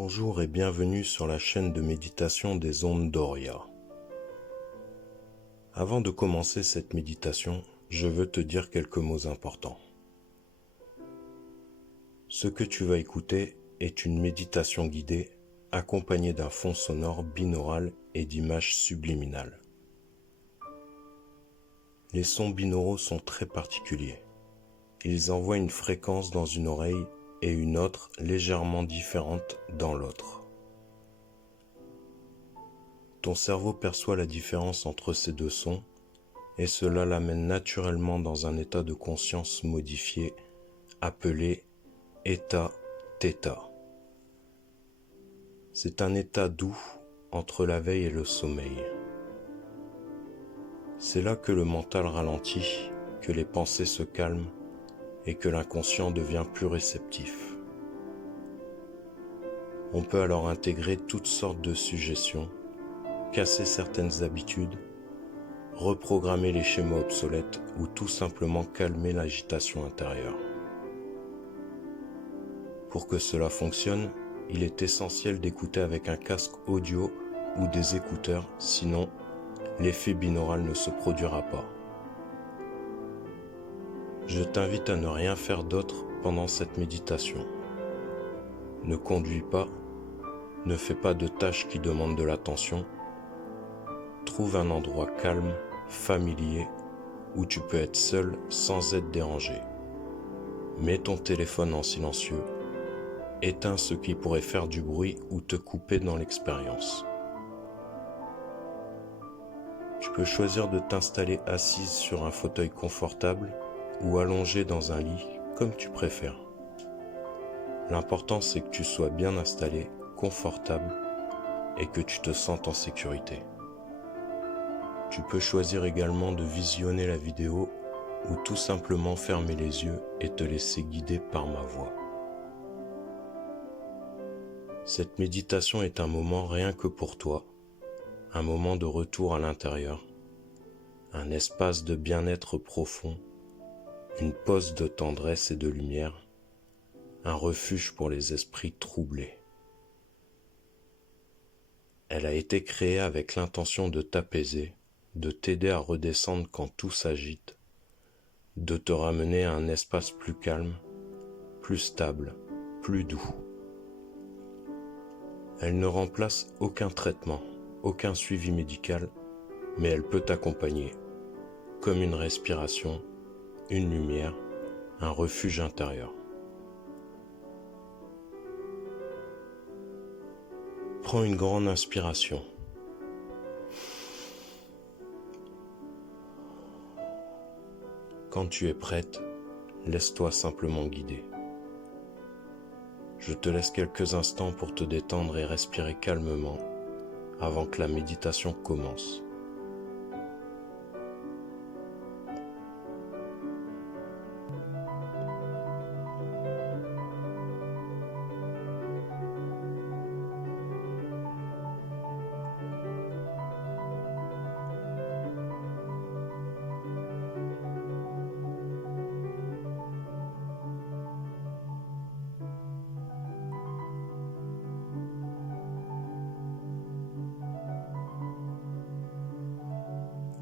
Bonjour et bienvenue sur la chaîne de méditation des ondes d'Oria. Avant de commencer cette méditation, je veux te dire quelques mots importants. Ce que tu vas écouter est une méditation guidée accompagnée d'un fond sonore binaural et d'images subliminales. Les sons binauraux sont très particuliers. Ils envoient une fréquence dans une oreille et une autre légèrement différente dans l'autre. Ton cerveau perçoit la différence entre ces deux sons et cela l'amène naturellement dans un état de conscience modifié appelé état θ. C'est un état doux entre la veille et le sommeil. C'est là que le mental ralentit, que les pensées se calment et que l'inconscient devient plus réceptif. On peut alors intégrer toutes sortes de suggestions, casser certaines habitudes, reprogrammer les schémas obsolètes ou tout simplement calmer l'agitation intérieure. Pour que cela fonctionne, il est essentiel d'écouter avec un casque audio ou des écouteurs, sinon l'effet binaural ne se produira pas. Je t'invite à ne rien faire d'autre pendant cette méditation. Ne conduis pas, ne fais pas de tâches qui demandent de l'attention. Trouve un endroit calme, familier, où tu peux être seul sans être dérangé. Mets ton téléphone en silencieux. Éteins ce qui pourrait faire du bruit ou te couper dans l'expérience. Tu peux choisir de t'installer assise sur un fauteuil confortable ou allongé dans un lit, comme tu préfères. L'important c'est que tu sois bien installé, confortable et que tu te sentes en sécurité. Tu peux choisir également de visionner la vidéo ou tout simplement fermer les yeux et te laisser guider par ma voix. Cette méditation est un moment rien que pour toi, un moment de retour à l'intérieur, un espace de bien-être profond, une pause de tendresse et de lumière, un refuge pour les esprits troublés. Elle a été créée avec l'intention de t'apaiser, de t'aider à redescendre quand tout s'agite, de te ramener à un espace plus calme, plus stable, plus doux. Elle ne remplace aucun traitement, aucun suivi médical, mais elle peut t'accompagner, comme une respiration, une lumière, un refuge intérieur. Prends une grande inspiration. Quand tu es prête, laisse-toi simplement guider. Je te laisse quelques instants pour te détendre et respirer calmement avant que la méditation commence.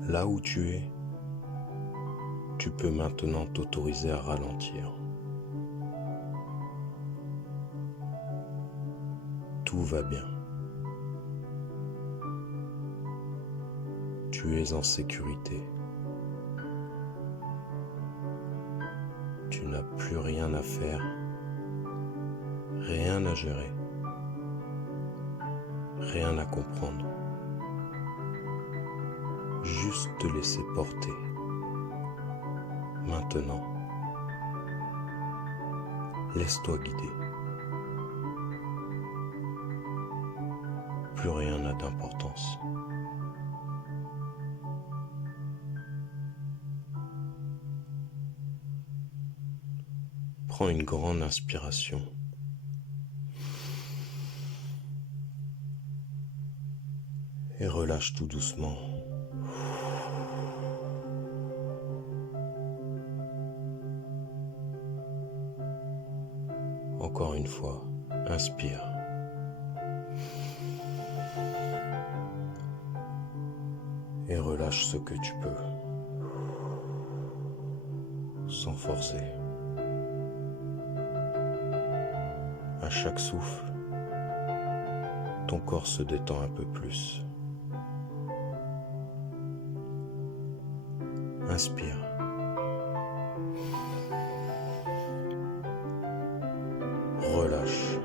Là où tu es, tu peux maintenant t'autoriser à ralentir. Tout va bien. Tu es en sécurité. Tu n'as plus rien à faire, rien à gérer, rien à comprendre. Juste te laisser porter. Maintenant, laisse-toi guider. Plus rien n'a d'importance. Prends une grande inspiration. Et relâche tout doucement. Encore une fois, inspire. Relâche ce que tu peux, sans forcer. À chaque souffle, ton corps se détend un peu plus. Inspire. Relâche.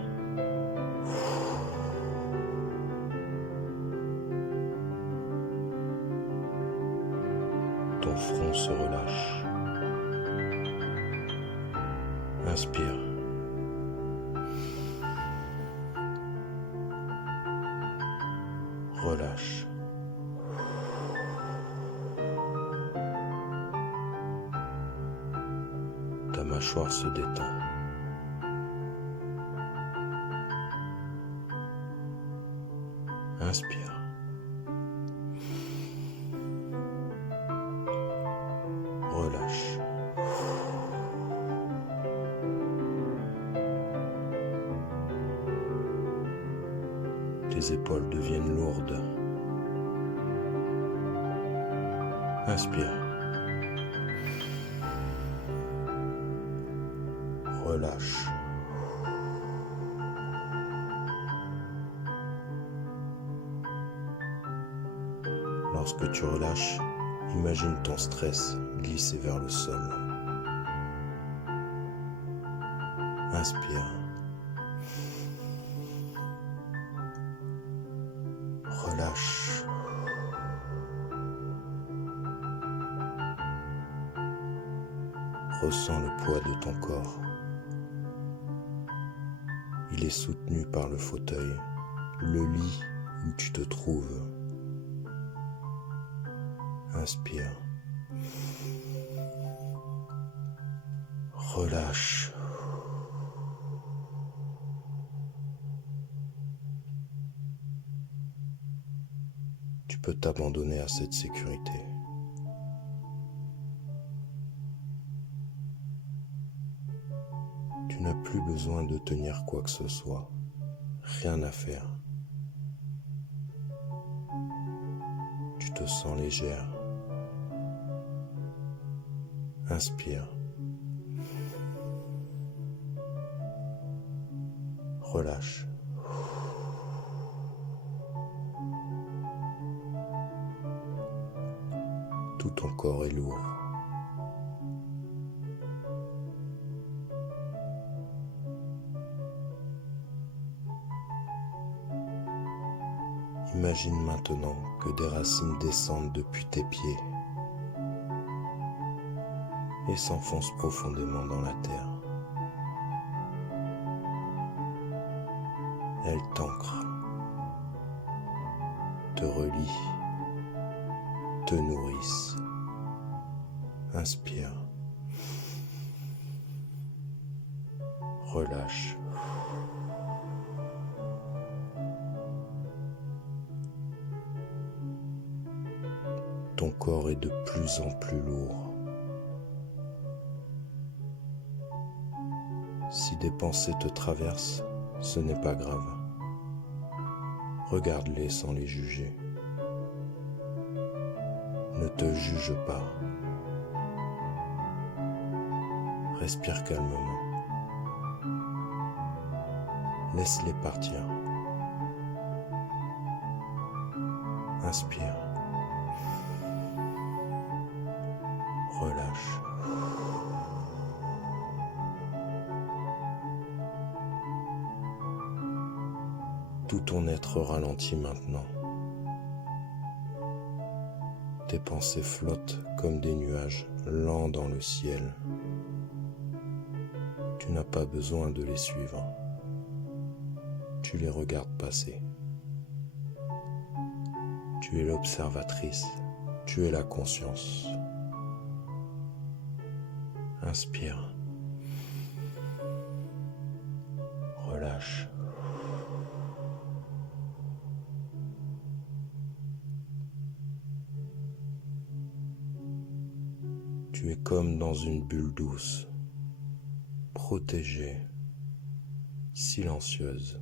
Ton front se relâche. Inspire. Relâche. Ta mâchoire se détend. Inspire. Relâche. Tes épaules deviennent lourdes. Inspire. Relâche. Lorsque tu relâches, imagine ton stress glisser vers le sol. Inspire. Relâche. Ressens le poids de ton corps. Il est soutenu par le fauteuil, le lit où tu te trouves. Inspire. Relâche. Tu peux t'abandonner à cette sécurité. Tu n'as plus besoin de tenir quoi que ce soit. Rien à faire. Tu te sens légère. Inspire. Relâche. Tout ton corps est lourd. Imagine maintenant que des racines descendent depuis tes pieds et s'enfoncent profondément dans la terre. Elles t'ancrent, te relient, te nourrissent. Inspire. Relâche. Ton corps est de plus en plus lourd. Si des pensées te traversent, ce n'est pas grave. Regarde-les sans les juger. Ne te juge pas. Respire calmement. Laisse-les partir. Inspire. Relâche. Tout ton être ralentit maintenant. Tes pensées flottent comme des nuages lents dans le ciel. Tu n'as pas besoin de les suivre. Tu les regardes passer. Tu es l'observatrice. Tu es la conscience. Inspire. Relâche. Tu es comme dans une bulle douce, protégée, silencieuse.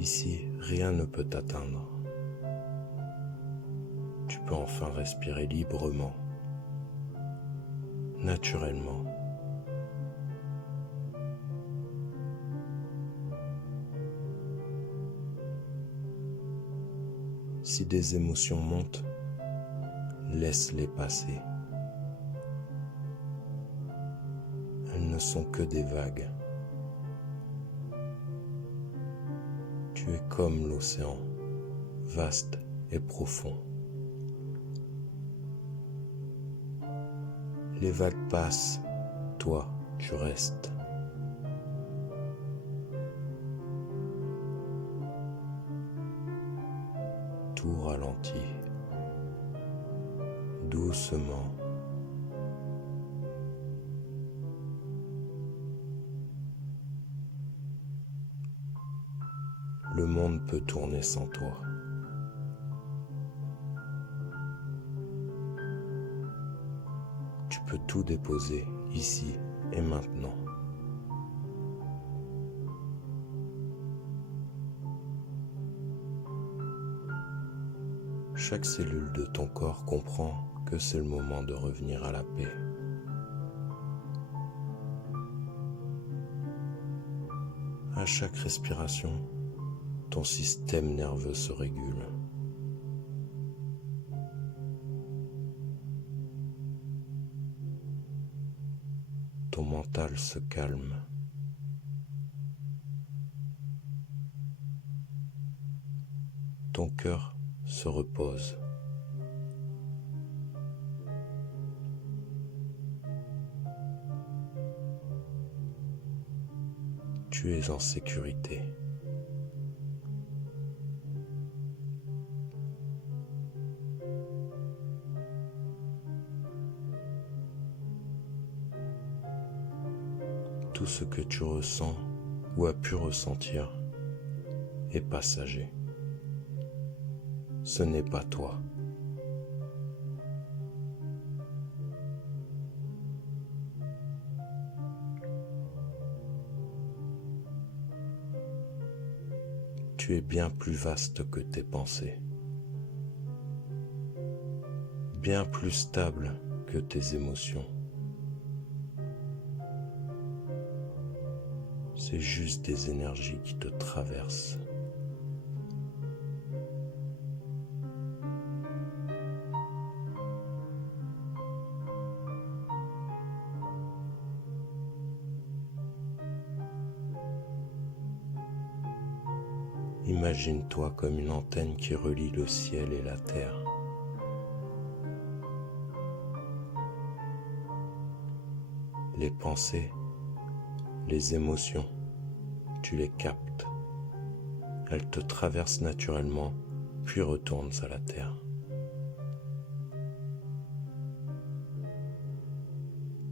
Ici, rien ne peut t'atteindre. Tu peux enfin respirer librement, naturellement. Si des émotions montent, laisse-les passer. Elles ne sont que des vagues. Tu es comme l'océan, vaste et profond. Les vagues passent, toi, tu restes. Tout ralentit, doucement. Le monde peut tourner sans toi. Tu peux tout déposer ici et maintenant. Chaque cellule de ton corps comprend que c'est le moment de revenir à la paix. À chaque respiration, ton système nerveux se régule. Ton mental se calme. Ton cœur se repose. Tu es en sécurité. Tout ce que tu ressens ou as pu ressentir est passager. Ce n'est pas toi. Tu es bien plus vaste que tes pensées, bien plus stable que tes émotions. C'est juste des énergies qui te traversent. Imagine-toi comme une antenne qui relie le ciel et la terre. Les pensées, les émotions, tu les captes. Elles te traversent naturellement, puis retournent à la terre.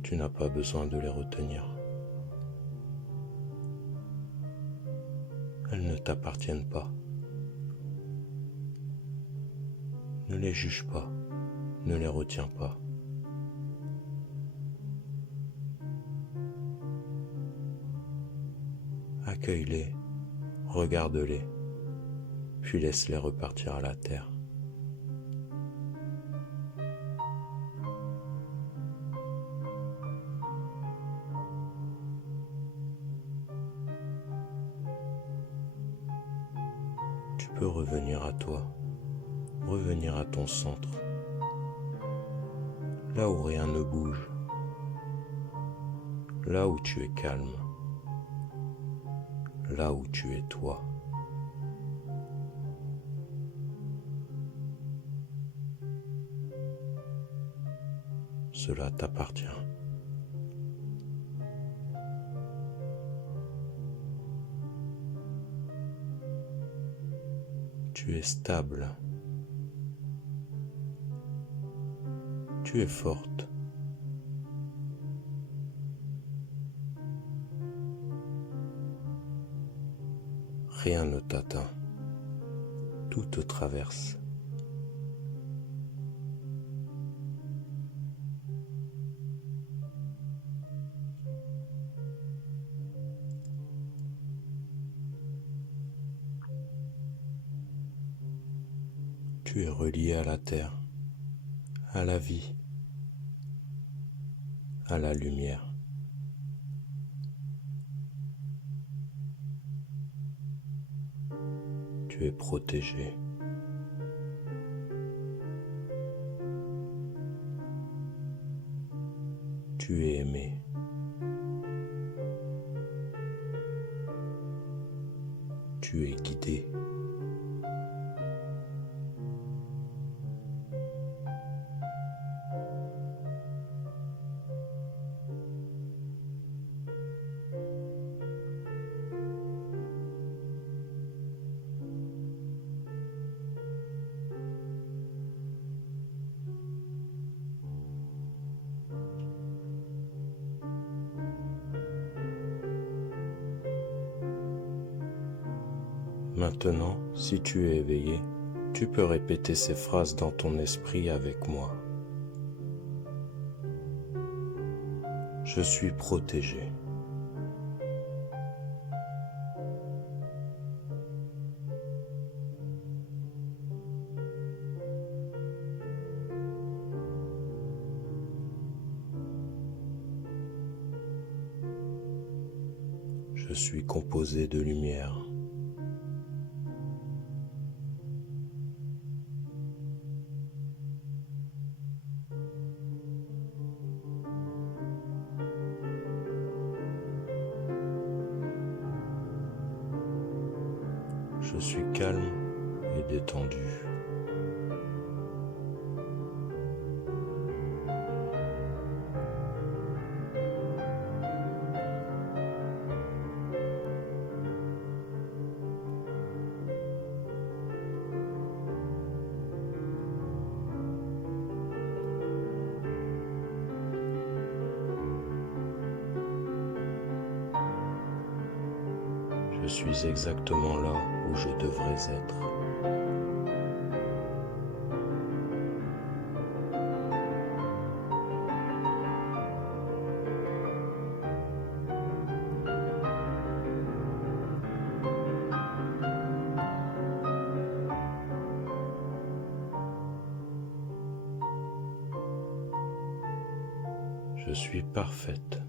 Tu n'as pas besoin de les retenir. Elles ne t'appartiennent pas. Ne les juge pas, ne les retiens pas. Accueille-les, regarde-les, puis laisse-les repartir à la terre. Tu peux revenir à toi, revenir à ton centre, là où rien ne bouge, là où tu es calme, là où tu es toi. Cela t'appartient. Tu es stable. Tu es forte. Rien ne t'atteint. Tout te traverse. Tu es relié à la terre, à la vie, à la lumière. Tu es protégé. Tu es aimé. Tu es guidé. Maintenant, si tu es éveillé, tu peux répéter ces phrases dans ton esprit avec moi. Je suis protégé. Je suis composé de lumière. Je suis calme et détendu. Je suis exactement là où je devrais être. Je suis parfaite.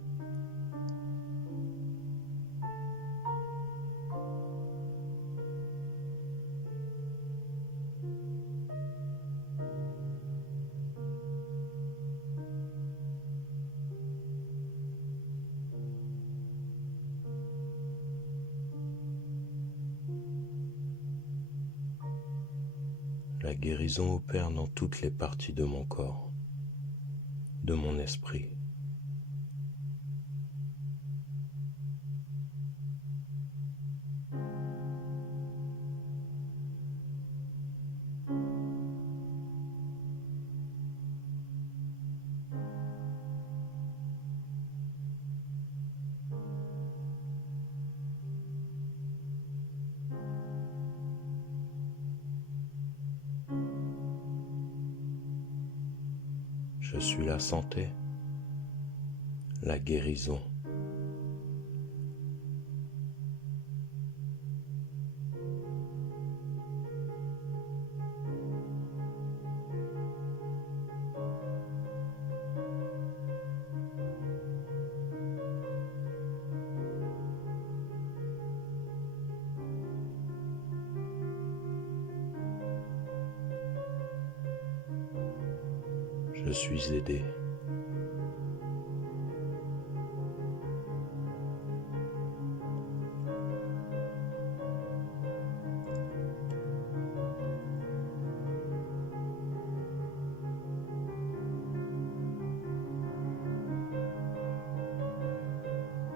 La guérison opère dans toutes les parties de mon corps, de mon esprit. Je suis la santé, la guérison. Je suis aidé.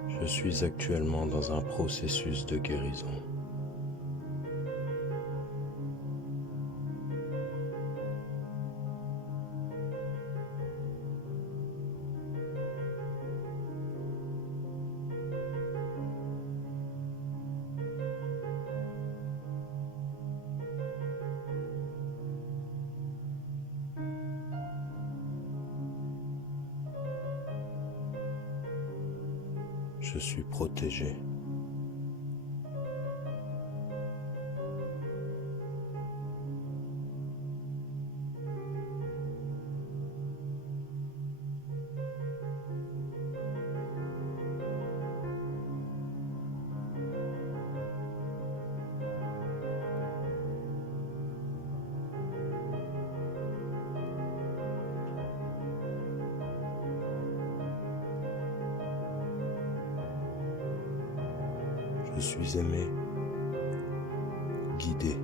Je suis actuellement dans un processus de guérison. Je suis protégé. Je suis aimé, guidé.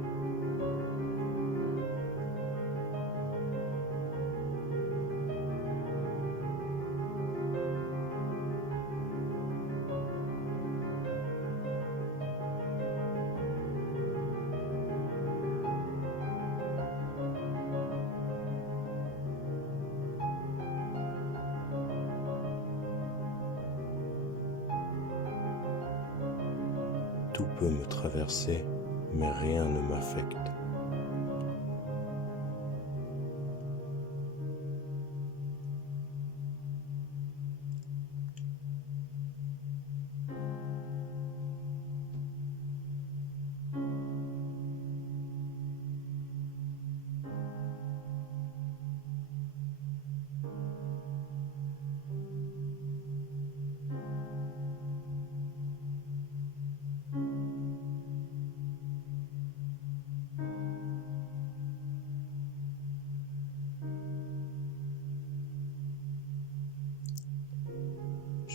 Tout peut me traverser, mais rien ne m'affecte.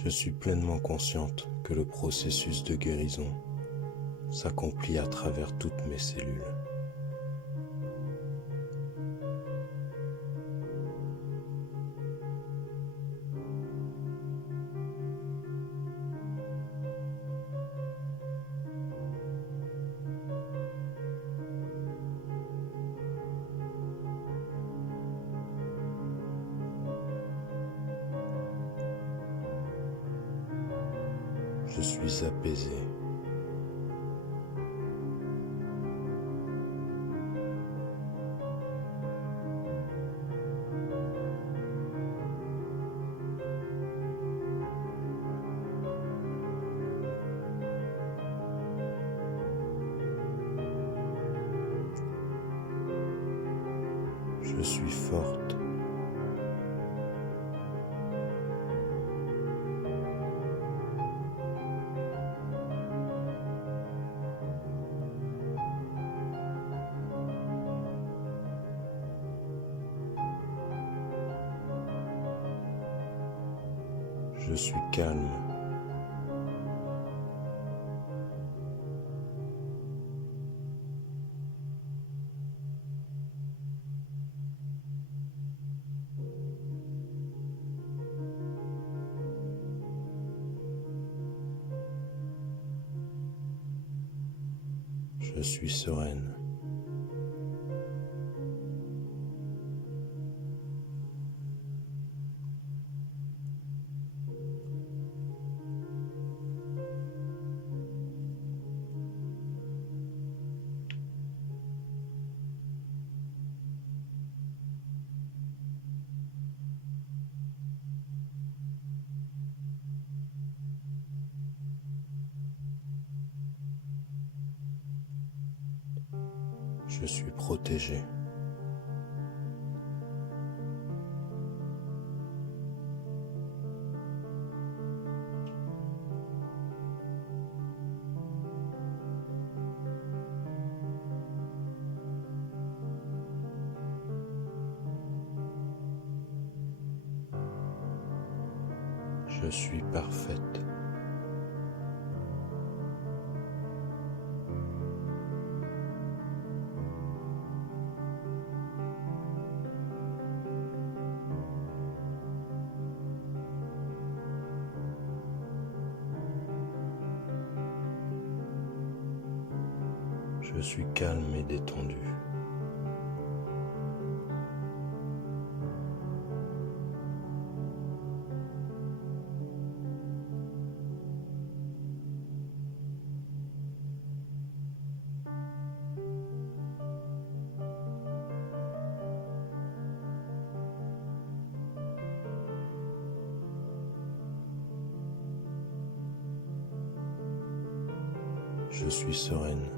Je suis pleinement consciente que le processus de guérison s'accomplit à travers toutes mes cellules. Je suis apaisé. Je suis forte. Je suis calme. Je suis sereine. Je suis protégé. Je suis parfaite. Je suis calme et détendu. Je suis sereine.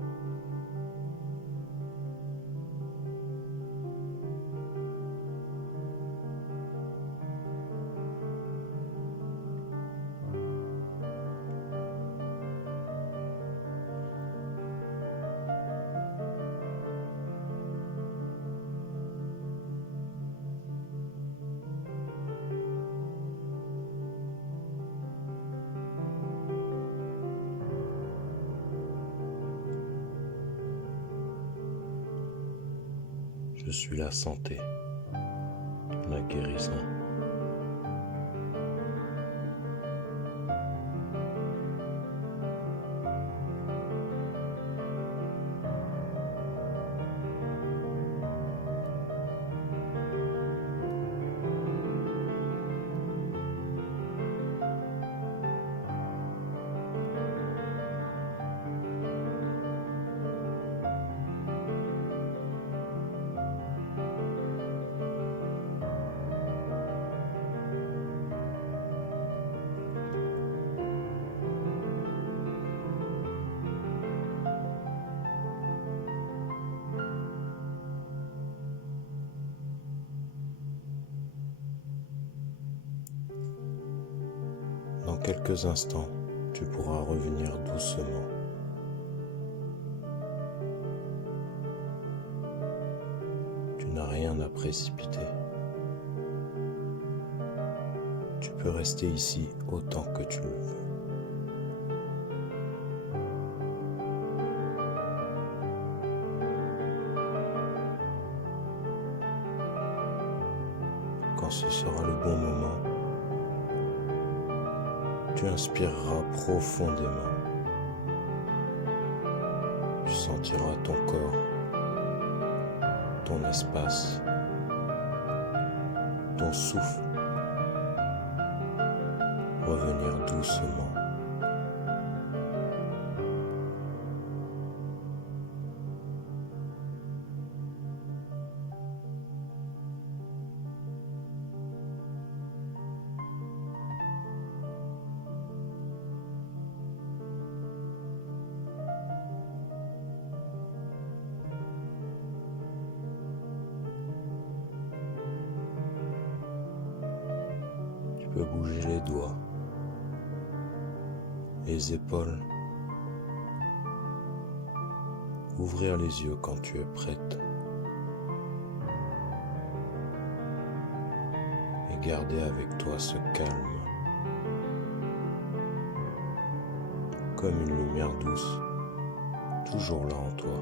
Je suis la santé, la guérison. Dans quelques instants, tu pourras revenir doucement. Tu n'as rien à précipiter. Tu peux rester ici autant que tu le veux. Quand ce sera le bon moment, tu inspireras profondément. Tu sentiras ton corps, ton espace, ton souffle revenir doucement. Tu peux bouger les doigts, les épaules, ouvrir les yeux quand tu es prête et garder avec toi ce calme, comme une lumière douce, toujours là en toi.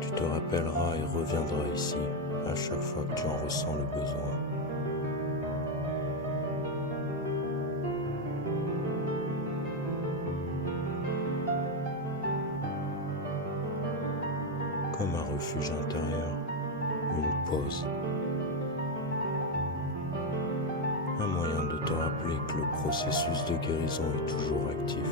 Tu te rappelleras et reviendras ici à chaque fois que tu en ressens le besoin. Comme un refuge intérieur, une pause. Un moyen de te rappeler que le processus de guérison est toujours actif.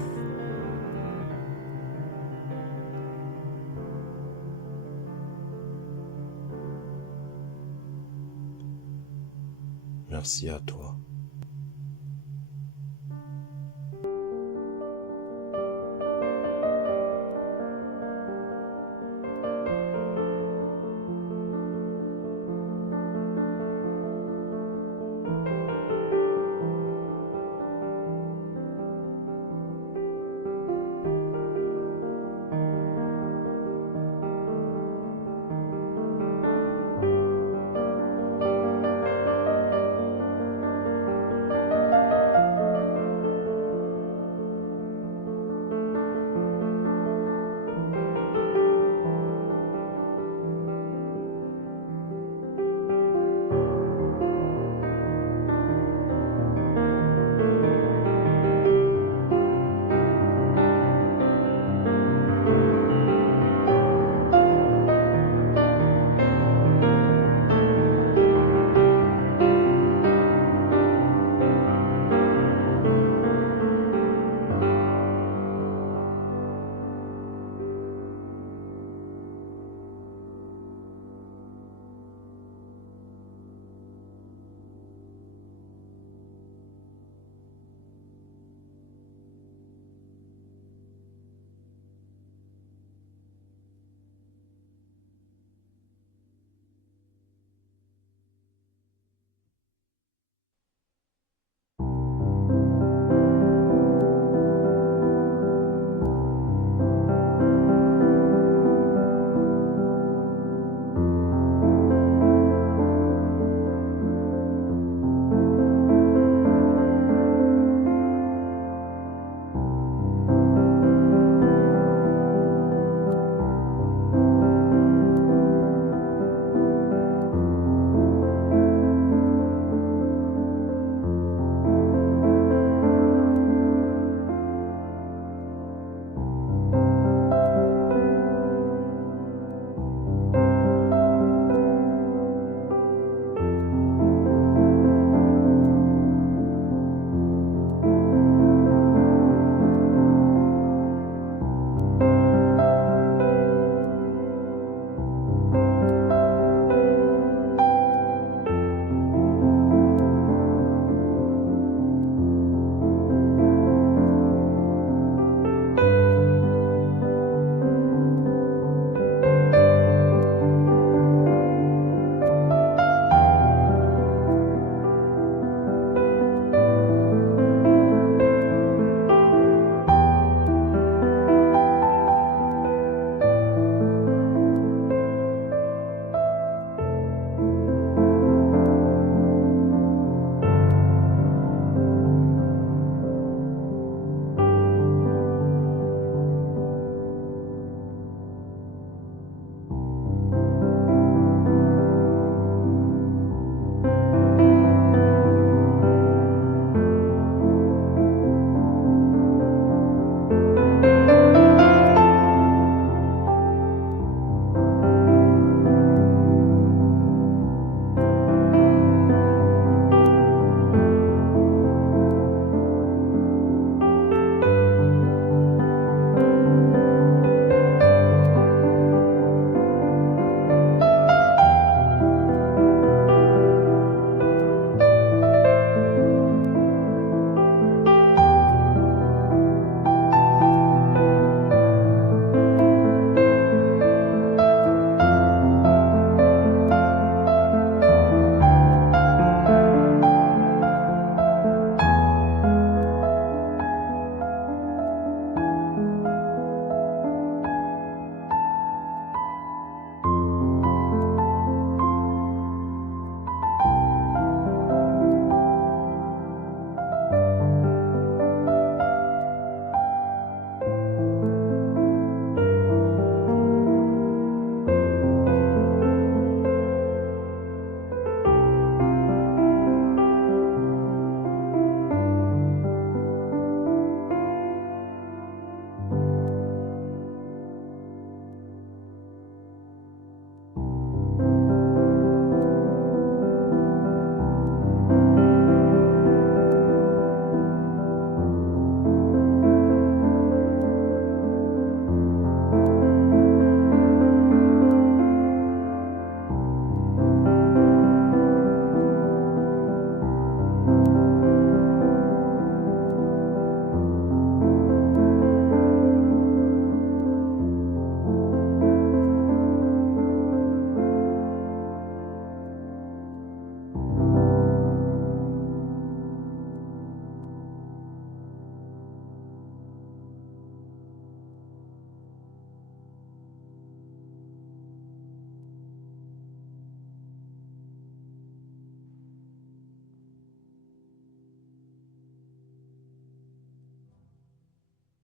Merci à toi.